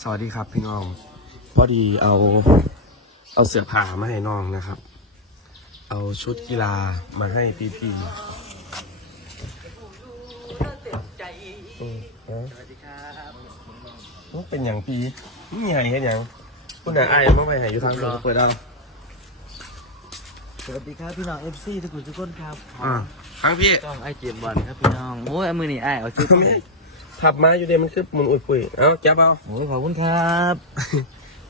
สวัสดีครับพี่น้อง พอดีเอาเอาเสื้อผ้ามาให้น้องนะครับ เอาชุดกีฬามาให้พี่พี่ๆอืมฮะมันเป็นอย่างปีนี่ไงเห็นอย่างคุณนายไอ้มาไปไหนอยู่ทางนี้เปิดเอาสวัสดีครับพี่น้องเอฟซีทุกคนทุกคนครับอ่าครั้งพี่ต้องไอเจมส์บอลครับพี่น้องโอ้ยเอามือนี่ไอเอาชุด เลยทับมาอยู่เดียวมันคือหมุนอุ้ยปุยเอาแก๊บเอาโอ้ยขอบคุณครับ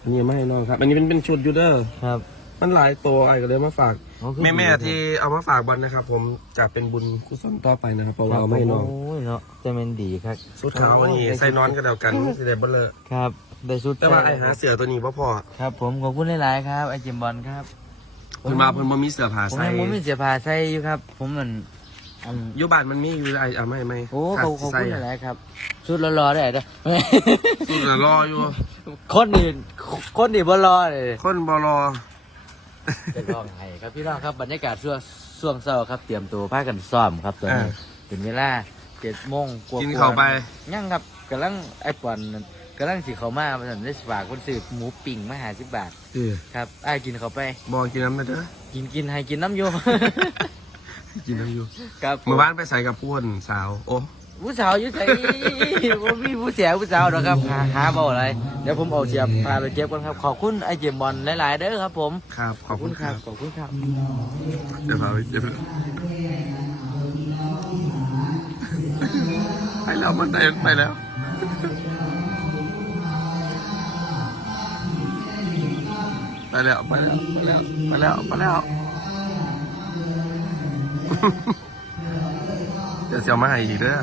อันนี้มาให้น้องครับ อันนี้เป็นเป็นชุดยูเดอร์ครับ มันหลายตัวไอ้ก็เลยมาฝากโอ้คือ แม่แม่ๆที่เอามาฝากบอลนะครับ ผมจะเป็นบุญกุศลต่อไปนะครับเพราะว่าเอาไม่น้อง โอ้ยเนาะจะเป็นดีครับสุดขาวนี่ใส่นอนก็เดียวกันสิได้บ่เลยครับได้ชุดแต่ว่าไอ้หาเสือตัวนี้บ่พอครับ ผมขอบคุณหลายๆครับไอเจมส์บอลครับ เพิ่นมาเพิ่นบ่มีเสือผ้าผมใส่ยังผมมีเสียผ้าใส่อยู่ครับ ผมเหมือน อันอยู่บ้านมันมีอยู่ไอ้เอาไม่ไม่โอ้ถ้าขอบขอบใส่คุณอะหลายๆครับ ชุดรอๆได้เด้อสุดละรออยู่ คนนี่คนนี่บ่รอเลยคนบ่รอจะลองให้ครับพี่น้องครับบรรยากาศช่วงช่วงเช้าครับ เตรียมตัวพากันซ้อมครับตอนนี้อ่าถึงเวลาเจ็ดโมงกว่าๆกินเข้าไปยังครับกำลังไอ้ปอนนั่นกำลังสิเขามาผมได้ฝากคนซื้อหมูปิ้งมาหาสิบบาทเออครับไอ้ายกินเขาไปบ่กินน้ำนะเด้อกินกินให้กินน้ำโย กินน้ำอยู่ครับเมื่อวานไปใส่กับพวนสาว โอ้ผู้สาวอยู่ใส่ผมมีผู้เสียผู้สาวหรอกครับหาหาเบาอะไรเดี๋ยวผมเอาเสียบพาไปเจ็บกันครับ ขอบคุณไอ้เจมส์บอลหลายๆเด้อครับ ผมครับ ขอบคุณครับ ขอบคุณครับ เดี๋ยวพาไปเดี๋ยวไปแล้วมันไปไปแล้ว ไปแล้ว ไปแล้ว ไปแล้ว ไปแล้วไปแล้ว เดี๋ยวจะเอามาให้อีกเด้อ